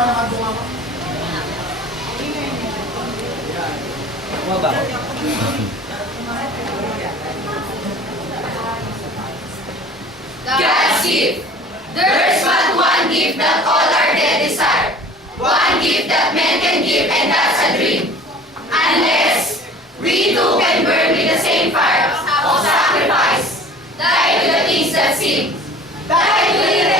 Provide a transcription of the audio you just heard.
God's gift. There's but one gift that all are dead desire. One gift that men can give, and that's a dream. Unless we too can burn with the same fire of sacrifice, die to the things that seem, die to the